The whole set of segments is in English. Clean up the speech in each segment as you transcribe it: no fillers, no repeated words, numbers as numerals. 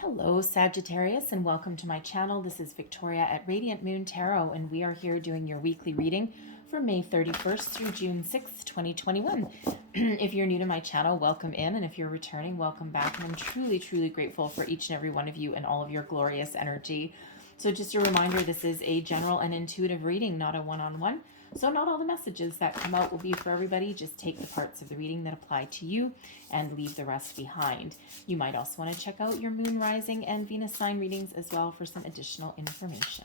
Hello Sagittarius, and welcome to my channel. This is Victoria at Radiant Moon Tarot, and we are here doing your weekly reading for May 31st through June 6th, 2021. If you're new to my channel, welcome in, and if you're returning, welcome back. And I'm truly grateful for each and every one of you and all of your glorious energy. So just a reminder, this is a general and intuitive reading, not a one-on-one. So not all the messages that come out will be for everybody. Just take the parts of the reading that apply to you and leave the rest behind. You might also want to check out your moon rising and Venus sign readings as well for some additional information.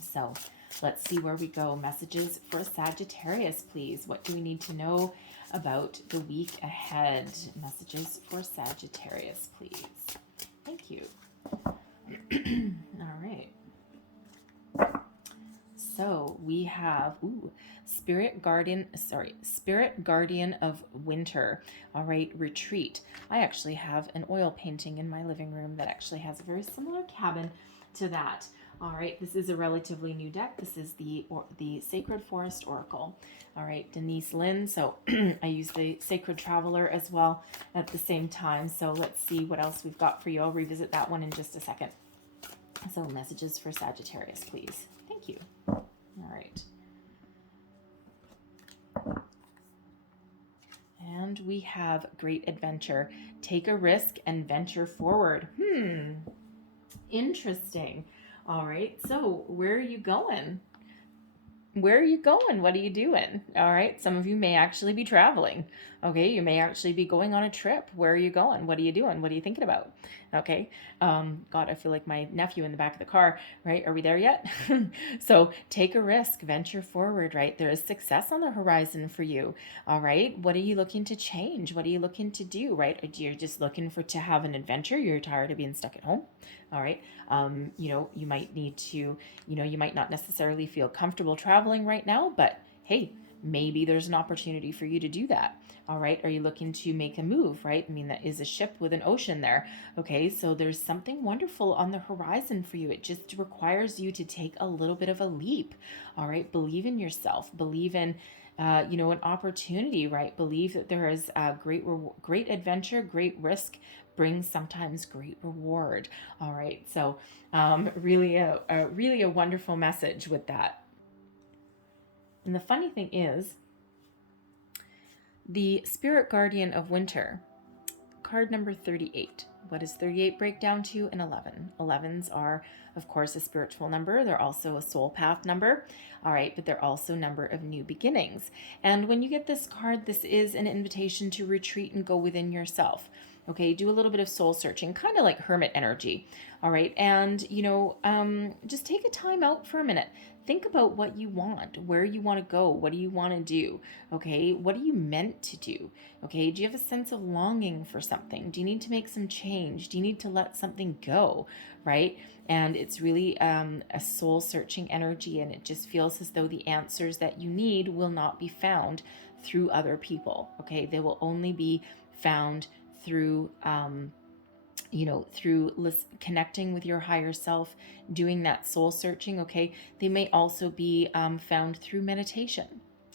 So let's see where we go. Messages for Sagittarius, please. What do we need to know about the week ahead? Messages for Sagittarius, please. Thank you. All right. So we have Spirit Guardian of Winter. All right, retreat. I actually have an oil painting in my living room that actually has a very similar cabin to that. All right, this is a relatively new deck. This is the Sacred Forest Oracle. All right, Denise Lynn. So I use the Sacred Traveler as well at the same time. So let's see what else we've got for you. I'll revisit that one in just a second. So messages for Sagittarius, please. Thank you. All right. And we have great adventure. Take a risk and venture forward. Interesting. All right. So where are you going? Where are you going? What are you doing? All right. Some of you may actually be traveling. Okay. You may actually be going on a trip. Where are you going? What are you doing? What are you thinking about? Okay. God, I feel like my nephew in the back of the car, right? Are we there yet? So take a risk, venture forward, right? There is success on the horizon for you. All right. What are you looking to change? What are you looking to do, right? You're just looking to have an adventure. You're tired of being stuck at home. All right. You might need to, you might not necessarily feel comfortable traveling right now, but hey, maybe there's an opportunity for you to do that. All right. Are you looking to make a move, right? I mean, that is a ship with an ocean there. Okay. So there's something wonderful on the horizon for you. It just requires you to take a little bit of a leap. All right. Believe in yourself. Believe in, an opportunity, right? Believe that there is a great adventure, great risk brings sometimes great reward. All right. So really a wonderful message with that. And the funny thing is, the Spirit Guardian of Winter, card number 38. What does 38 break down to? An 11. 11s are, of course, a spiritual number. They're also a soul path number. All right, but they're also a number of new beginnings. And when you get this card, this is an invitation to retreat and go within yourself. Okay, do a little bit of soul searching, kind of like hermit energy. All right, and just take a time out for a minute. Think about what you want, where you want to go, what do you want to do? Okay, what are you meant to do? Okay, do you have a sense of longing for something? Do you need to make some change? Do you need to let something go? Right? And it's really a soul searching energy, and it just feels as though the answers that you need will not be found through other people. Okay, they will only be found through connecting with your higher self, doing that soul searching. Okay, they may also be found through meditation.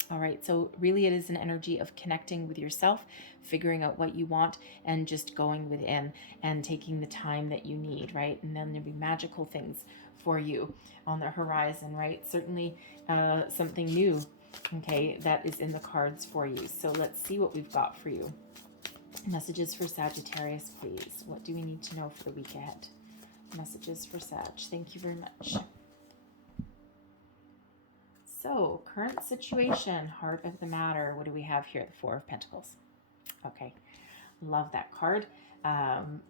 All right, so really it is an energy of connecting with yourself, figuring out what you want, and just going within and taking the time that you need, right? And then there'll be magical things for you on the horizon, right? Certainly something new, okay, that is in the cards for you. So let's see what we've got for you. Messages for Sagittarius, please. What do we need to know for the week ahead? Messages for Sag. Thank you very much. So, current situation, heart of the matter. What do we have here? The Four of Pentacles. Okay, love that card.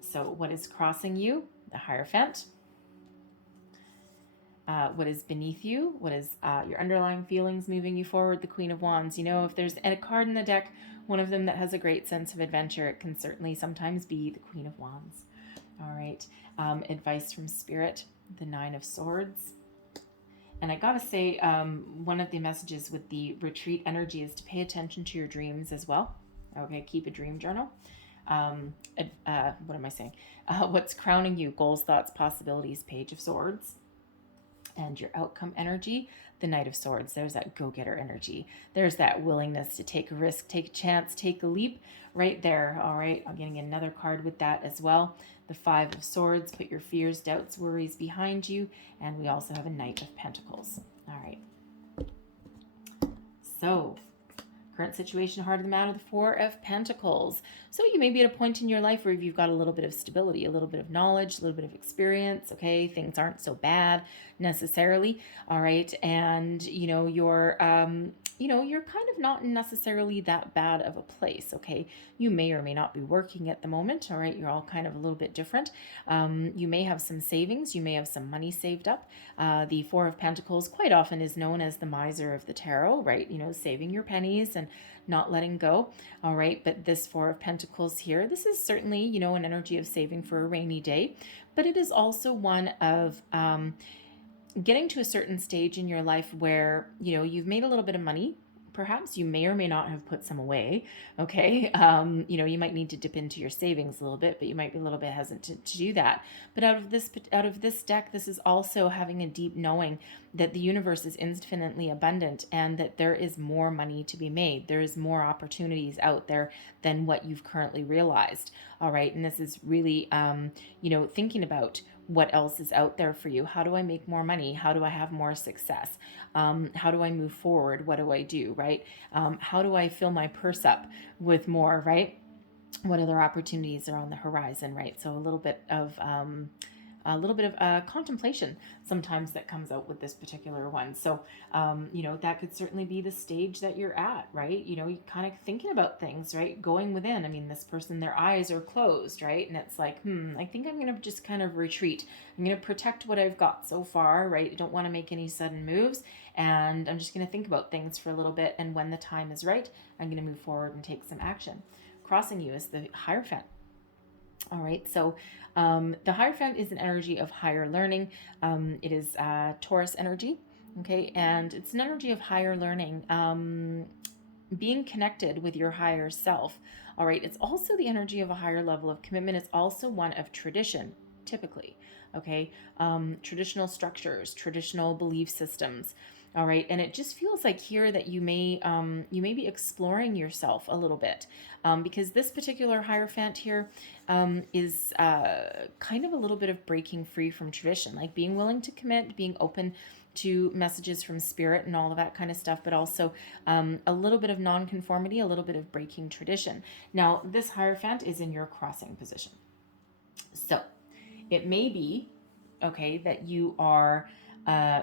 So what is crossing you? The Hierophant. What is beneath you? What is your underlying feelings moving you forward? The Queen of Wands. If there's a card in the deck, one of them that has a great sense of adventure, it can certainly sometimes be the Queen of Wands. All right. Advice from Spirit, the Nine of Swords. And I gotta say, one of the messages with the retreat energy is to pay attention to your dreams as well. Okay, keep a dream journal. What am I saying? What's crowning you? Goals, thoughts, possibilities, Page of Swords. And your outcome energy, the Knight of Swords. There's that go-getter energy. There's that willingness to take a risk, take a chance, take a leap right there. All right, I'm getting another card with that as well. the Five of Swords. Put your fears, doubts, worries behind you. And we also have a Knight of Pentacles. All right. So, current situation, heart of the matter, the Four of Pentacles. So you may be at a point in your life where you've got a little bit of stability, a little bit of knowledge, a little bit of experience. Okay, things aren't so bad necessarily. All right, and you're you're kind of not necessarily that bad of a place. Okay, you may or may not be working at the moment. All right, you're all kind of a little bit different. You may have some savings. You may have some money saved up. The Four of Pentacles quite often is known as the miser of the tarot, right? Saving your pennies and not letting go. All right, but this Four of Pentacles here, this is certainly, an energy of saving for a rainy day, but it is also one of getting to a certain stage in your life where, you've made a little bit of money. Perhaps you may or may not have put some away. Okay. You might need to dip into your savings a little bit, but you might be a little bit hesitant to do that. But out of this deck, this is also having a deep knowing that the universe is infinitely abundant and that there is more money to be made. There is more opportunities out there than what you've currently realized. All right. And this is really, thinking about what else is out there for you. How do I make more money? How do I have more success? How do I move forward? What do I do, right? How do I fill my purse up with more, right? What other opportunities are on the horizon, right? So a little bit of contemplation sometimes that comes out with this particular one. So, that could certainly be the stage that you're at, right? You're kind of thinking about things, right? Going within. I mean, this person, their eyes are closed, right? And it's like, I think I'm going to just kind of retreat. I'm going to protect what I've got so far, right? I don't want to make any sudden moves. And I'm just going to think about things for a little bit. And when the time is right, I'm going to move forward and take some action. Crossing you is the Hierophant. All right, so the Hierophant is an energy of higher learning. It is Taurus energy, okay, and it's an energy of higher learning, being connected with your higher self. All right, it's also the energy of a higher level of commitment. It's also one of tradition, typically, okay, traditional structures, traditional belief systems. All right, and it just feels like here that you may be exploring yourself a little bit, because this particular Hierophant here is kind of a little bit of breaking free from tradition, like being willing to commit, being open to messages from spirit and all of that kind of stuff, but also a little bit of nonconformity, a little bit of breaking tradition. Now, this Hierophant is in your crossing position, so it may be okay that you are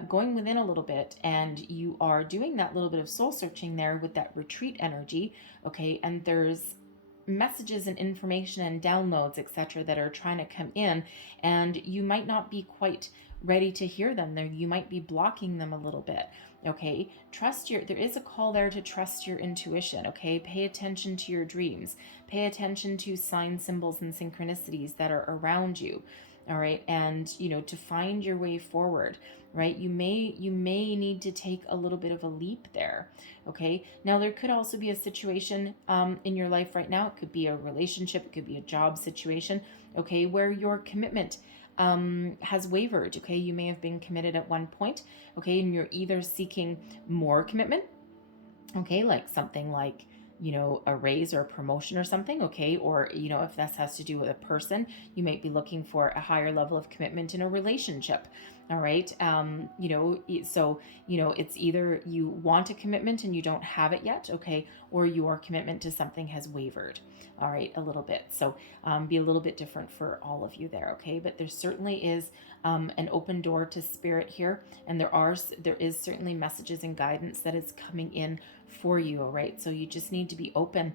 going within a little bit and you are doing that little bit of soul searching there with that retreat energy, okay, and there's messages and information and downloads, etc., that are trying to come in, and you might not be quite ready to hear them. There, you might be blocking them a little bit. Okay, there is a call there to trust your intuition. Okay, pay attention to your dreams, pay attention to signs, symbols, and synchronicities that are around you. All right, and to find your way forward, right? You may need to take a little bit of a leap there. Okay, now there could also be a situation in your life right now. It could be a relationship, it could be a job situation, okay, where your commitment has wavered. Okay, you may have been committed at one point, okay, and you're either seeking more commitment, okay, like something like a raise or a promotion or something, okay, or if this has to do with a person, you might be looking for a higher level of commitment in a relationship. All right, so it's either you want a commitment and you don't have it yet, okay, or your commitment to something has wavered. All right, a little bit. So be a little bit different for all of you there, okay, but there certainly is an open door to spirit here, and there is certainly messages and guidance that is coming in for you. All right, so you just need to be open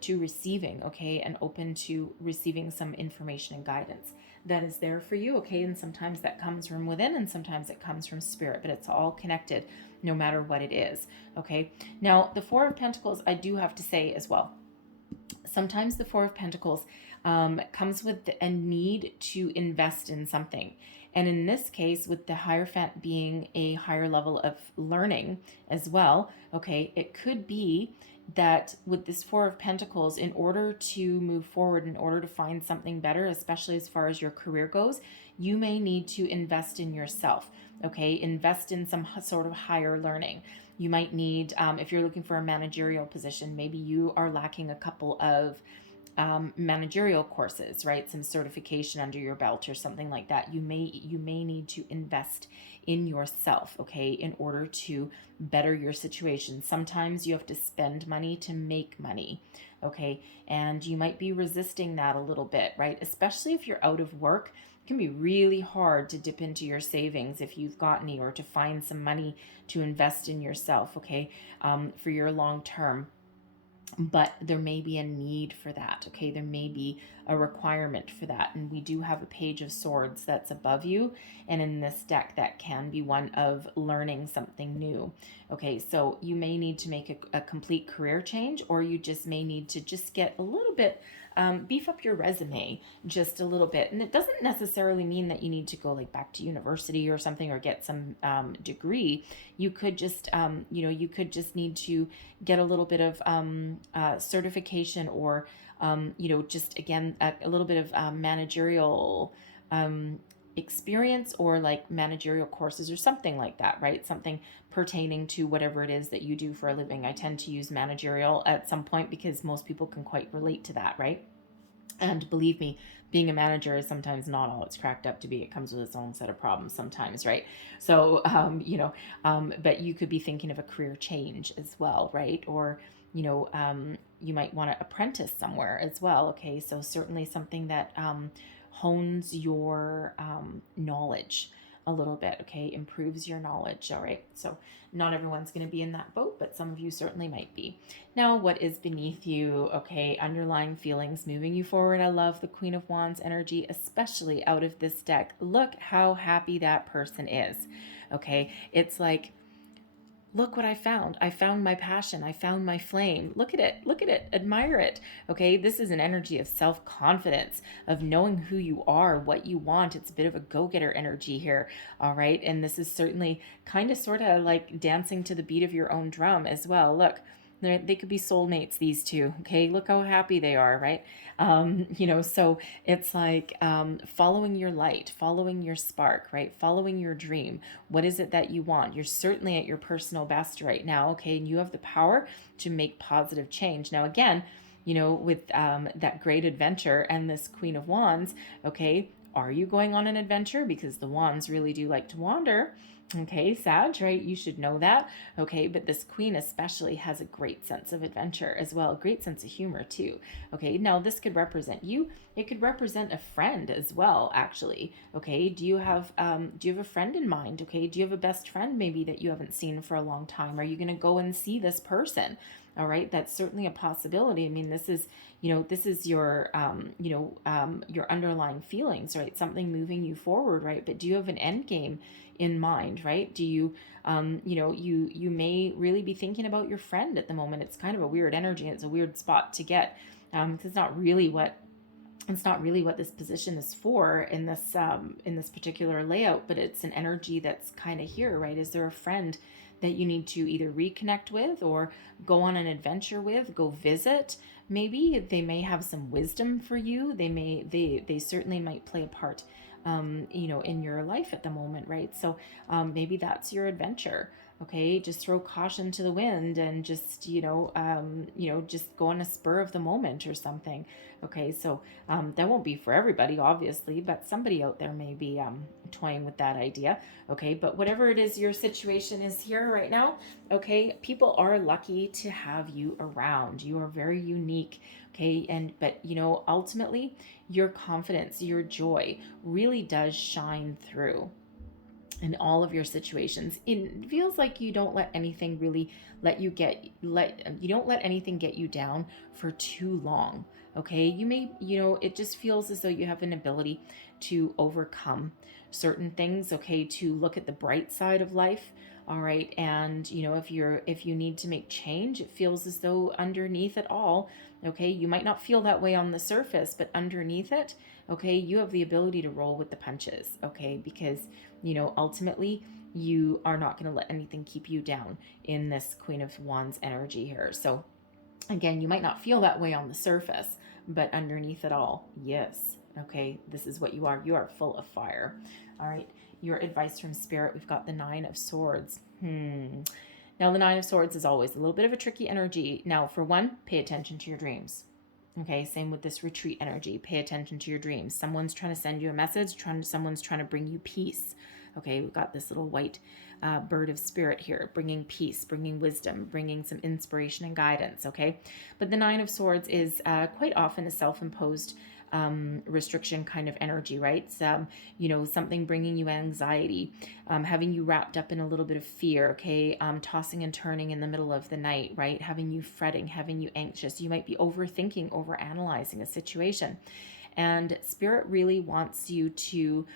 to receiving, okay, and open to receiving some information and guidance that is there for you, okay, and sometimes that comes from within and sometimes it comes from spirit, but it's all connected no matter what it is, okay. Now the Four of Pentacles, I do have to say as well, sometimes the Four of Pentacles comes with a need to invest in something. And in this case, with the Hierophant being a higher level of learning as well, okay, it could be that with this Four of Pentacles, in order to move forward, in order to find something better, especially as far as your career goes, you may need to invest in yourself, okay? Invest in some sort of higher learning. You might need, if you're looking for a managerial position, maybe you are lacking a couple of managerial courses, right? Some certification under your belt or something like that. You may need to invest in yourself, okay, in order to better your situation. Sometimes you have to spend money to make money, okay, and you might be resisting that a little bit, right? Especially if you're out of work. It can be really hard to dip into your savings if you've got any, or to find some money to invest in yourself, okay, for your long term. But there may be a need for that, okay? There may be a requirement for that. And we do have a page of swords that's above you, and in this deck that can be one of learning something new, okay? So you may need to make a complete career change, or you just may need to just get a little bit, beef up your resume just a little bit. And it doesn't necessarily mean that you need to go like back to university or something, or get some degree. You could just you could just need to get a little bit of certification, or just again a little bit of managerial experience, or like managerial courses or something like that, right? Something pertaining to whatever it is that you do for a living. I tend to use managerial at some point because most people can quite relate to that, right? And believe me, being a manager is sometimes not all it's cracked up to be. It comes with its own set of problems sometimes, right? So, but you could be thinking of a career change as well, right? Or, you might want to apprentice somewhere as well. Okay, so certainly something that hones your knowledge a little bit, okay, improves your knowledge. All right, so not everyone's going to be in that boat, but some of you certainly might be. Now, what is beneath you? Okay, underlying feelings moving you forward. I love the Queen of Wands energy, especially out of this deck. Look how happy that person is. Okay, it's like, look what I found. I found my passion. I found my flame. Look at it. Look at it. Admire it. Okay. This is an energy of self-confidence, of knowing who you are, what you want. It's a bit of a go-getter energy here. All right. And this is certainly kind of sort of like dancing to the beat of your own drum as well. Look, they could be soulmates, these two. Okay. Look how happy they are, right? So it's like following your light, following your spark, right? Following your dream. What is it that you want? You're certainly at your personal best right now. Okay. And you have the power to make positive change. Now, again, with that great adventure and this Queen of Wands, okay, are you going on an adventure? Because the wands really do like to wander. Okay, Sag, right? You should know that. Okay, but this queen especially has a great sense of adventure as well, a great sense of humor too. Okay, now this could represent you. It could represent a friend as well, actually. Okay, do you have a friend in mind? Okay, do you have a best friend maybe that you haven't seen for a long time? Are you going to go and see this person? All right, that's certainly a possibility. I mean, this is your your underlying feelings, right? Something moving you forward, right? But do you have an end game in mind, right? Do you you may really be thinking about your friend at the moment. It's kind of a weird energy. It's a weird spot to get, because it's not really what this position is for in this particular layout, but it's an energy that's kind of here, right? Is there a friend that you need to either reconnect with, or go on an adventure with, go visit? Maybe they may have some wisdom for you. They certainly might play a part in your life at the moment, right? So maybe that's your adventure. Okay, just throw caution to the wind and just just go on a spur of the moment or something. Okay, so that won't be for everybody, obviously, but somebody out there may be toying with that idea. Okay, but whatever it is your situation is here right now, okay, people are lucky to have you around. You are very unique. Okay, but ultimately your confidence, your joy really does shine through in all of your situations. It feels like you don't let anything really you don't let anything get you down for too long. Okay, it just feels as though you have an ability to overcome certain things, okay, to look at the bright side of life. All right, and if you need to make change, it feels as though underneath it all, okay, you might not feel that way on the surface, but underneath it, okay, you have the ability to roll with the punches, okay, because ultimately you are not going to let anything keep you down in this Queen of Wands energy here. So again, you might not feel that way on the surface, but underneath it all, yes, okay, this is what you are. You are full of fire. All right, your advice from Spirit, we've got the Nine of Swords. Now, the Nine of Swords is always a little bit of a tricky energy. Now, for one, pay attention to your dreams. Okay, same with this retreat energy. Pay attention to your dreams. Someone's trying to send you a message, someone's trying to bring you peace. Okay, we've got this little white bird of spirit here, bringing peace, bringing wisdom, bringing some inspiration and guidance. Okay, but the Nine of Swords is quite often a self-imposed restriction kind of energy, right? Something bringing you anxiety, having you wrapped up in a little bit of fear, okay? Tossing and turning in the middle of the night, right? Having you fretting, having you anxious. You might be overthinking, overanalyzing a situation. And Spirit really wants you to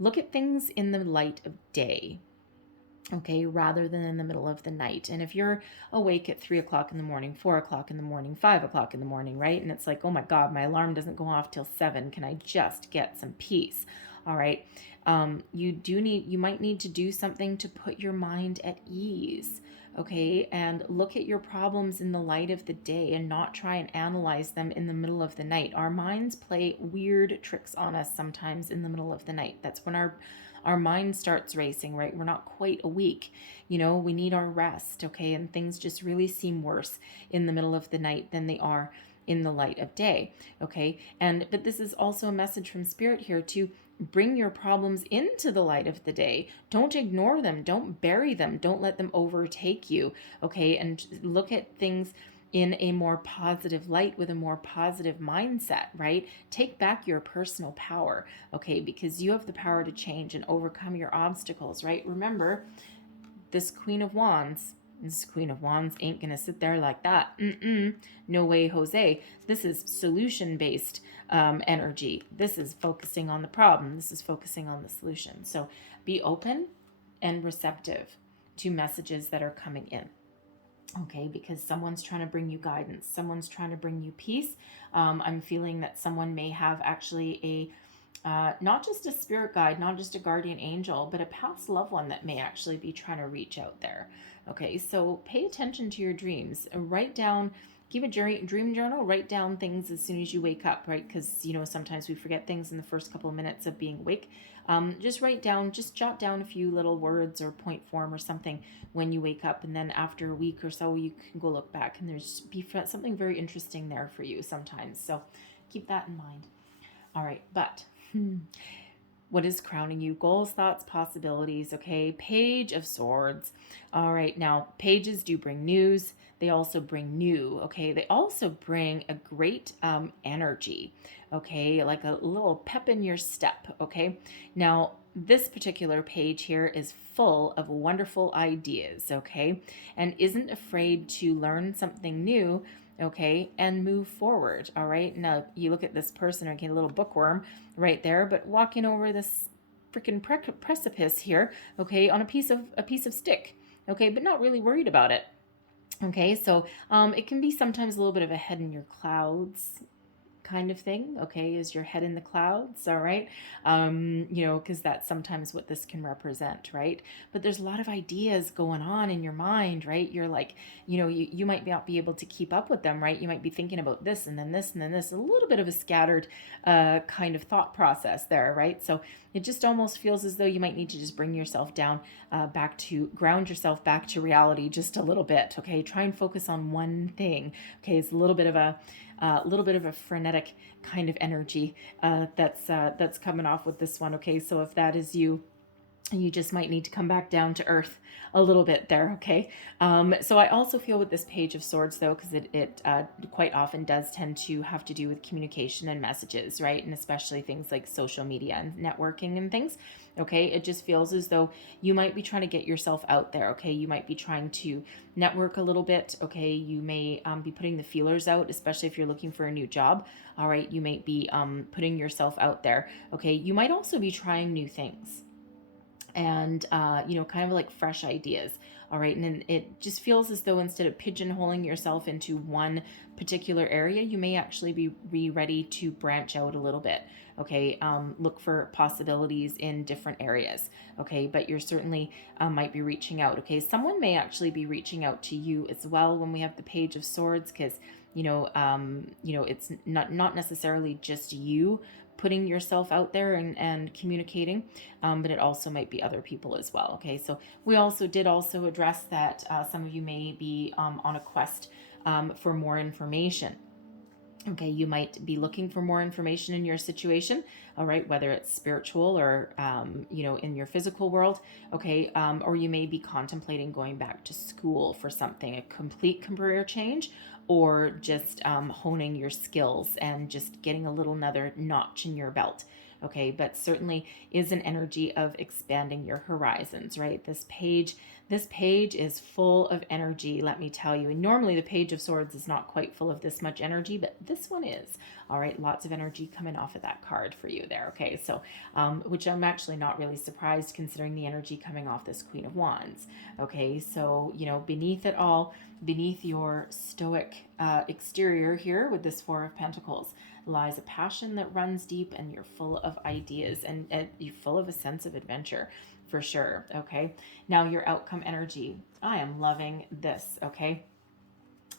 look at things in the light of day, okay, rather than in the middle of the night. And if you're awake at 3 o'clock in the morning, 4 o'clock in the morning, 5 o'clock in the morning, right? And it's like, oh my God, my alarm doesn't go off till 7. Can I just get some peace? All right. You might need to do something to put your mind at ease. Okay, and look at your problems in the light of the day and not try and analyze them in the middle of the night. Our minds play weird tricks on us sometimes in the middle of the night. That's when our mind starts racing, right? We're not quite awake. We need our rest, okay? And things just really seem worse in the middle of the night than they are in the light of day, okay? But this is also a message from Spirit here to bring your problems into the light of the day. Don't ignore them. Don't bury them. Don't let them overtake you, okay? And look at things in a more positive light with a more positive mindset, right? Take back your personal power, okay? Because you have the power to change and overcome your obstacles, right? Remember, this Queen of Wands ain't gonna sit there like that. No way, Jose. This is solution-based energy. This is focusing on the problem. This is focusing on the solution. So be open and receptive to messages that are coming in. Okay, because someone's trying to bring you guidance. Someone's trying to bring you peace. I'm feeling that someone may have actually not just a spirit guide, not just a guardian angel, but a past loved one that may actually be trying to reach out there. Okay, so pay attention to your dreams. Write down, keep a dream journal, write down things as soon as you wake up, right? Because, sometimes we forget things in the first couple of minutes of being awake. Just jot down a few little words or point form or something when you wake up. And then after a week or so, you can go look back and there's something very interesting there for you sometimes. So keep that in mind. All right, but what is crowning you? Goals, thoughts, possibilities. Okay, Page of Swords. All right, now pages do bring news. They also bring new. Okay, they also bring a great energy. Okay, like a little pep in your step. Okay, now this particular page here is full of wonderful ideas. Okay, and isn't afraid to learn something new, okay, and move forward. All right, now you look at this person, okay, a little bookworm right there, but walking over this freaking precipice here, okay, on a piece of stick, okay, but not really worried about it. Okay, so it can be sometimes a little bit of a head in your clouds kind of thing. Okay, is your head in the clouds? All right, because that's sometimes what this can represent, right? But there's a lot of ideas going on in your mind, right? You're like, you might not be able to keep up with them, right? You might be thinking about this and then this and then this, a little bit of a scattered kind of thought process there, right? So it just almost feels as though you might need to just bring yourself down, ground yourself back to reality just a little bit. Okay, try and focus on one thing. Okay, it's a little bit of a frenetic kind of energy that's coming off with this one. Okay, so if that is you, you just might need to come back down to earth a little bit there, okay? So I also feel with this Page of Swords, though, because it quite often does tend to have to do with communication and messages, right? And especially things like social media and networking and things, okay? It just feels as though you might be trying to get yourself out there, okay? You might be trying to network a little bit, okay? You may be putting the feelers out, especially if you're looking for a new job, all right? You might be putting yourself out there, okay? You might also be trying new things and kind of like fresh ideas. All right, and then it just feels as though instead of pigeonholing yourself into one particular area, you may actually be ready to branch out a little bit. Okay, look for possibilities in different areas. Okay, but you're certainly might be reaching out. Okay, someone may actually be reaching out to you as well when we have the Page of Swords, because it's not necessarily just you putting yourself out there and communicating, but it also might be other people as well. Okay, so we did also address that some of you may be on a quest for more information. Okay, you might be looking for more information in your situation, all right, whether it's spiritual or, in your physical world, okay, or you may be contemplating going back to school for something, a complete career change, or just honing your skills and just getting a little another notch in your belt. Okay, but certainly is an energy of expanding your horizons, right? This page is full of energy, let me tell you. And normally the Page of Swords is not quite full of this much energy, but this one is. All right, lots of energy coming off of that card for you there. Okay, so which I'm actually not really surprised considering the energy coming off this Queen of Wands. Okay, so beneath it all, beneath your stoic exterior here with this Four of Pentacles, lies a passion that runs deep, and you're full of ideas, and you're full of a sense of adventure for sure. Okay, now your outcome energy, I am loving this. Okay,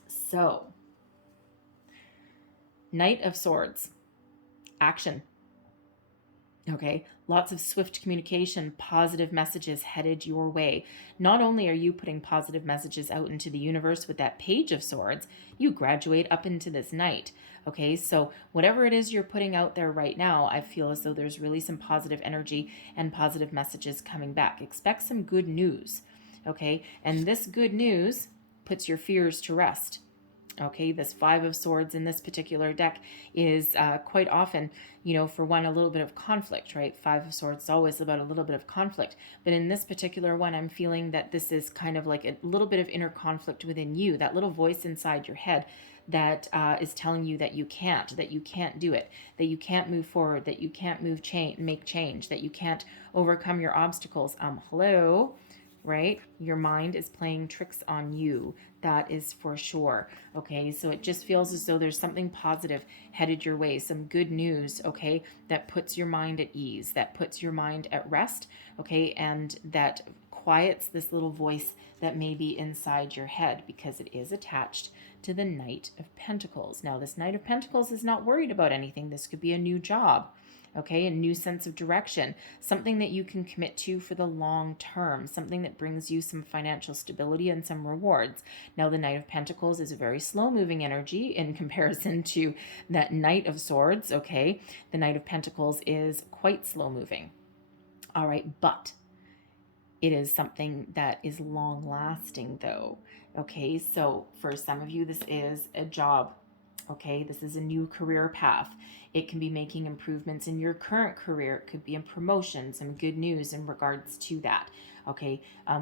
so Knight of Swords, action. Okay, lots of swift communication, positive messages headed your way. Not only are you putting positive messages out into the universe with that Page of Swords, you graduate up into this Knight. Okay, so whatever it is you're putting out there right now, I feel as though there's really some positive energy and positive messages coming back. Expect some good news. Okay, and this good news puts your fears to rest. Okay, this Five of Swords in this particular deck is quite often, for one, a little bit of conflict, right? Five of Swords is always about a little bit of conflict. But in this particular one, I'm feeling that this is kind of like a little bit of inner conflict within you, that little voice inside your head that is telling you that you can't do it, that you can't move forward, that you can't make change, that you can't overcome your obstacles. Hello? Right? Your mind is playing tricks on you. That is for sure. Okay, so it just feels as though there's something positive headed your way, some good news, okay, that puts your mind at ease, that puts your mind at rest, okay, and that quiets this little voice that may be inside your head, because it is attached to the Knight of Pentacles. Now, this Knight of Pentacles is not worried about anything. This could be a new job. Okay, a new sense of direction, something that you can commit to for the long term, something that brings you some financial stability and some rewards. Now, the Knight of Pentacles is a very slow-moving energy in comparison to that Knight of Swords, okay? The Knight of Pentacles is quite slow-moving. All right, but it is something that is long-lasting, though. Okay, so for some of you, this is a job. Okay, this is a new career path. It can be making improvements in your current career. It could be a promotion, some good news in regards to that. Okay,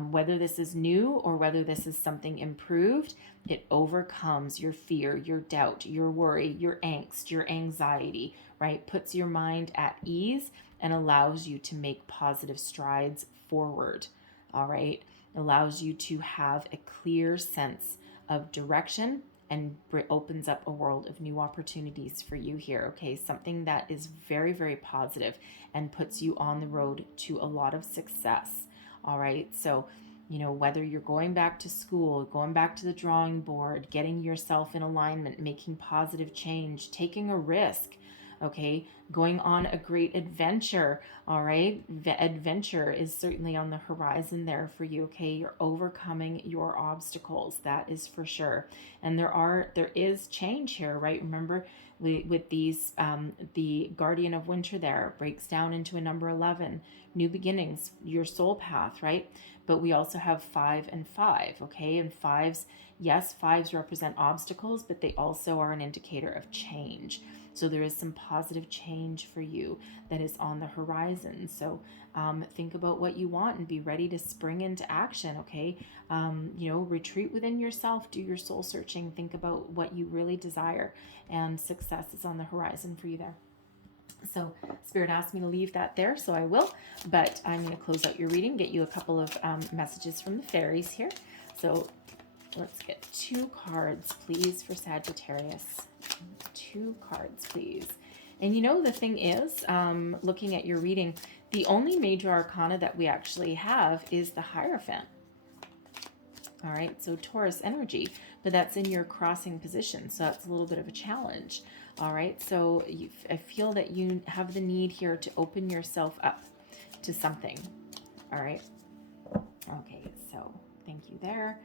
whether this is new or whether this is something improved, it overcomes your fear, your doubt, your worry, your angst, your anxiety, right? Puts your mind at ease and allows you to make positive strides forward. All right, allows you to have a clear sense of direction and opens up a world of new opportunities for you here. Okay, something that is very, very positive and puts you on the road to a lot of success. All right, so whether you're going back to school, going back to the drawing board, getting yourself in alignment, making positive change, taking a risk, okay, going on a great adventure. All right, adventure is certainly on the horizon there for you. Okay, you're overcoming your obstacles, that is for sure. And there is change here, right? Remember, with these the Guardian of Winter there breaks down into a number 11, new beginnings, your soul path, right? But we also have 5 and 5. Okay, and fives, yes, fives represent obstacles, but they also are an indicator of change. So there is some positive change for you that is on the horizon. So think about what you want and be ready to spring into action, okay? Retreat within yourself, do your soul searching, think about what you really desire, and success is on the horizon for you there. So Spirit asked me to leave that there, so I will. But I'm going to close out your reading, get you a couple of messages from the fairies here. So let's get 2 cards, please, for Sagittarius. 2 cards, please. And the thing is, looking at your reading, the only major arcana that we actually have is the Hierophant. All right, so Taurus energy, but that's in your crossing position, so that's a little bit of a challenge. All right, so I feel that you have the need here to open yourself up to something. All right, okay, so thank you there.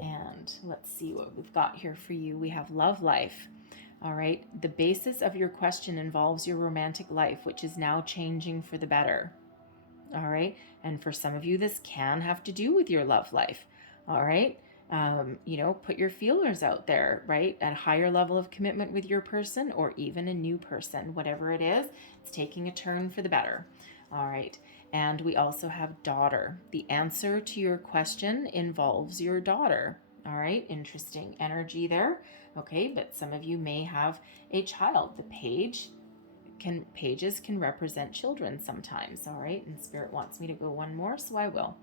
And let's see what we've got here for you. We have love life. All right. The basis of your question involves your romantic life, which is now changing for the better. All right. And for some of you, this can have to do with your love life. All right. Put your feelers out there, right? At a higher level of commitment with your person, or even a new person, whatever it is, it's taking a turn for the better. All right. And we also have daughter. The answer to your question involves your daughter. All right. Interesting energy there. Okay. But some of you may have a child. The pages can represent children sometimes. All right. And Spirit wants me to go one more, so I will.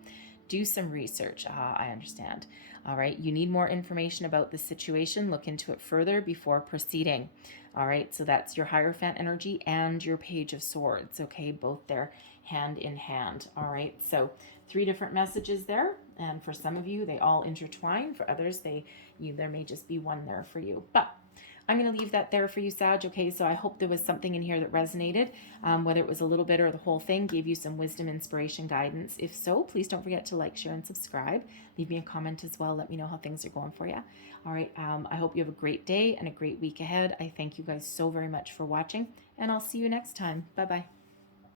Do some research. I understand. All right. You need more information about the situation. Look into it further before proceeding. All right. So that's your Hierophant energy and your Page of Swords. Okay. Both there hand in hand. All right. So 3 different messages there. And for some of you, they all intertwine. For others, there may just be one there for you. But I'm going to leave that there for you, Sag. Okay, so I hope there was something in here that resonated, whether it was a little bit or the whole thing, gave you some wisdom, inspiration, guidance. If so, please don't forget to like, share, and subscribe. Leave me a comment as well. Let me know how things are going for you. All right, I hope you have a great day and a great week ahead. I thank you guys so very much for watching, and I'll see you next time. Bye-bye.